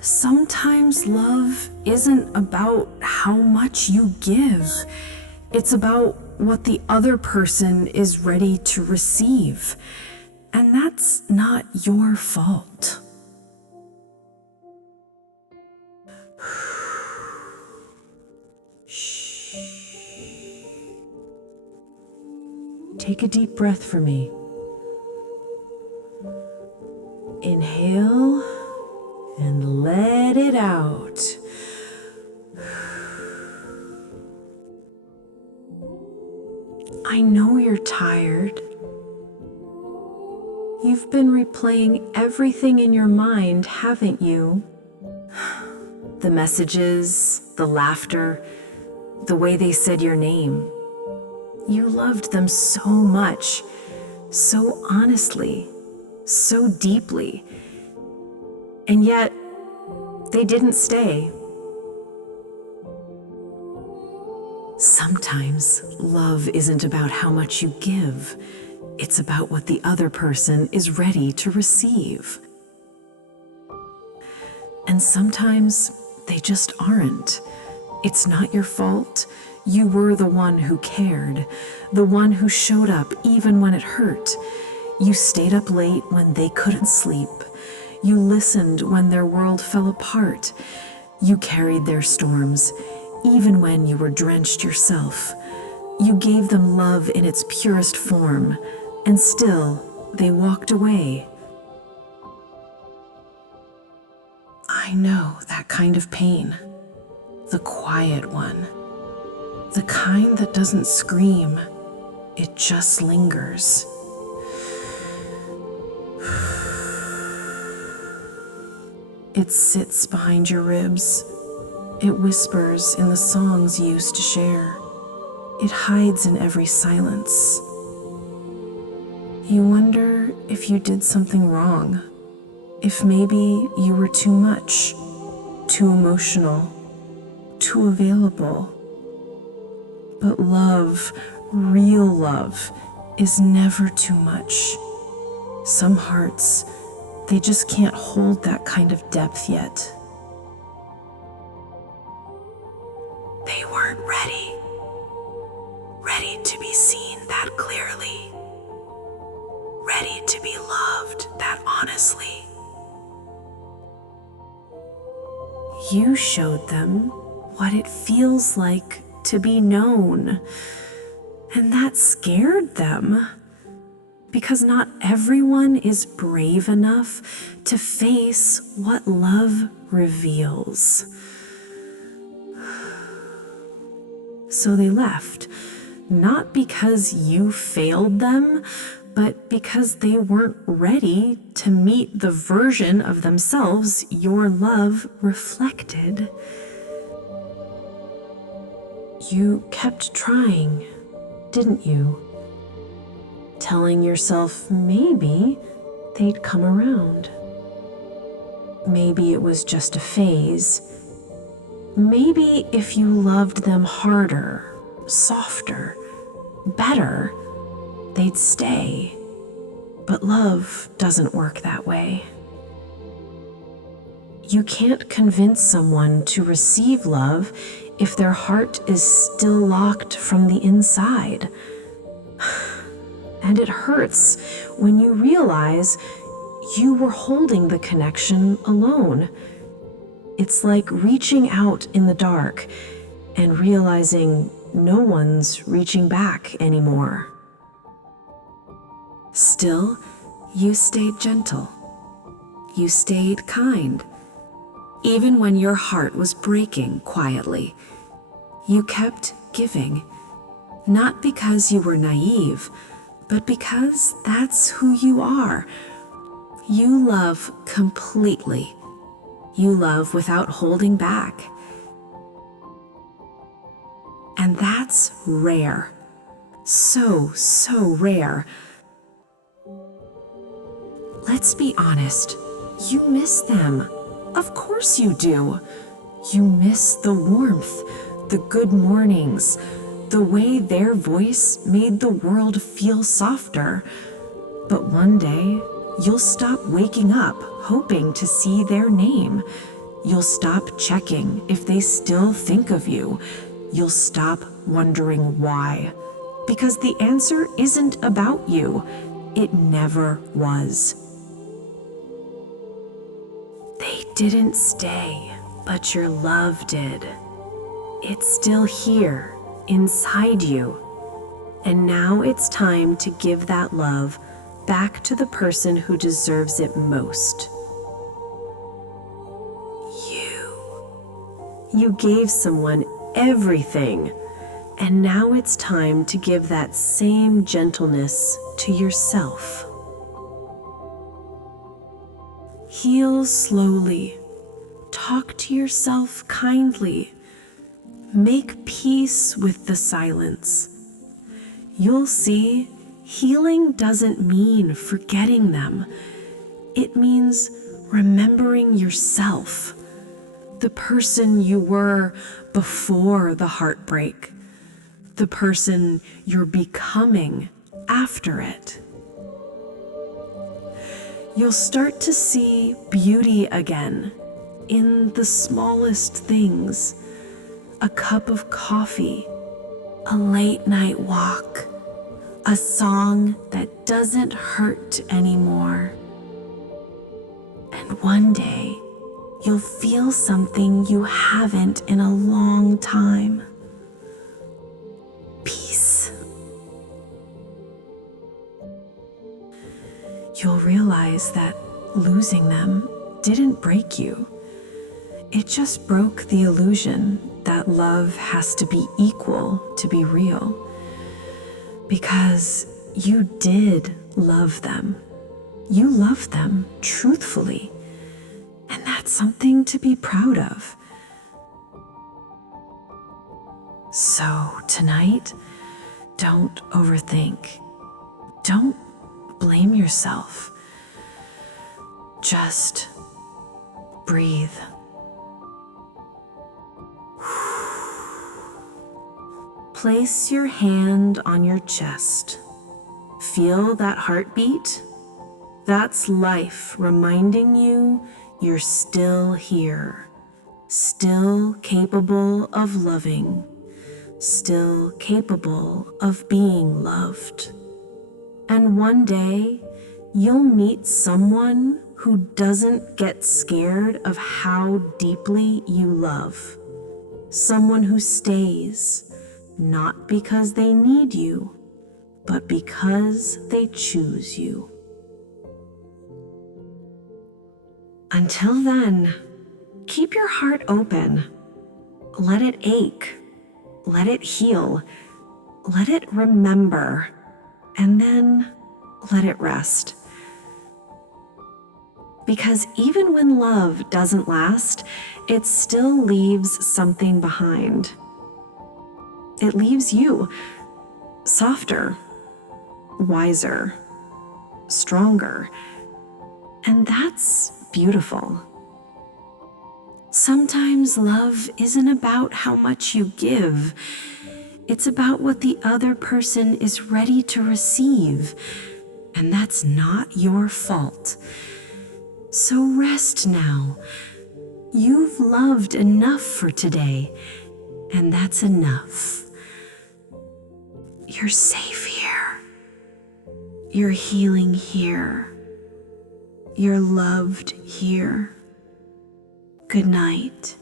Sometimes love isn't about how much you give. It's about what the other person is ready to receive. And that's not your fault. Shh. Take a deep breath for me. Inhale and let it out. I know you're tired. You've been replaying everything in your mind, haven't you? The messages, the laughter, the way they said your name. You loved them so much, so honestly, so deeply. And yet, they didn't stay. Sometimes love isn't about how much you give. It's about what the other person is ready to receive. And sometimes they just aren't. It's not your fault. You were the one who cared, the one who showed up even when it hurt. You stayed up late when they couldn't sleep. You listened when their world fell apart. You carried their storms, even when you were drenched yourself. You gave them love in its purest form, and still they walked away. I know that kind of pain, the quiet one, the kind that doesn't scream, it just lingers. It sits behind your ribs. It whispers in the songs you used to share. It hides in every silence. You wonder if you did something wrong, if maybe you were too much, too emotional, too available. But love, real love, is never too much. Some hearts, they just can't hold that kind of depth yet. They weren't ready to be seen that clearly, ready to be loved that honestly. You showed them what it feels like to be known, and that scared them. Because not everyone is brave enough to face what love reveals. So they left, not because you failed them, but because they weren't ready to meet the version of themselves your love reflected. You kept trying, didn't you? Telling yourself maybe they'd come around. Maybe it was just a phase. Maybe if you loved them harder, softer, better, they'd stay. But love doesn't work that way. You can't convince someone to receive love if their heart is still locked from the inside. And it hurts when you realize you were holding the connection alone. It's like reaching out in the dark and realizing no one's reaching back anymore. Still, you stayed gentle. You stayed kind. Even when your heart was breaking quietly, you kept giving. Not because you were naive, but because that's who you are. You love completely. You love without holding back. And that's rare. So rare. Let's be honest. You miss them. Of course you do. You miss the warmth, the good mornings, the way their voice made the world feel softer. But one day, you'll stop waking up hoping to see their name. You'll stop checking if they still think of you. You'll stop wondering why. Because the answer isn't about you. It never was. They didn't stay, but your love did. It's still here, inside you. And now it's time to give that love back to the person who deserves it most. You gave someone everything, and now it's time to give that same gentleness to yourself. Heal slowly. Talk to yourself kindly. Make peace with the silence. You'll see, healing doesn't mean forgetting them. It means remembering yourself, the person you were before the heartbreak, the person you're becoming after it. You'll start to see beauty again in the smallest things. A cup of coffee, a late night walk, a song that doesn't hurt anymore. And one day, you'll feel something you haven't in a long time. Peace. You'll realize that losing them didn't break you. It just broke the illusion that love has to be equal to be real. Because you did love them. You loved them truthfully. And that's something to be proud of. So tonight, don't overthink. Don't blame yourself. Just breathe. Place your hand on your chest. Feel that heartbeat? That's life reminding you you're still here, still capable of loving, still capable of being loved. And one day, you'll meet someone who doesn't get scared of how deeply you love. Someone who stays, not because they need you, but because they choose you. Until then, keep your heart open. Let it ache. Let it heal. Let it remember. And then let it rest. Because even when love doesn't last, it still leaves something behind. It leaves you softer, wiser, stronger. And that's beautiful. Sometimes love isn't about how much you give. It's about what the other person is ready to receive. And that's not your fault. So rest now. You've loved enough for today, and that's enough. You're safe here. You're healing here. You're loved here. Good night.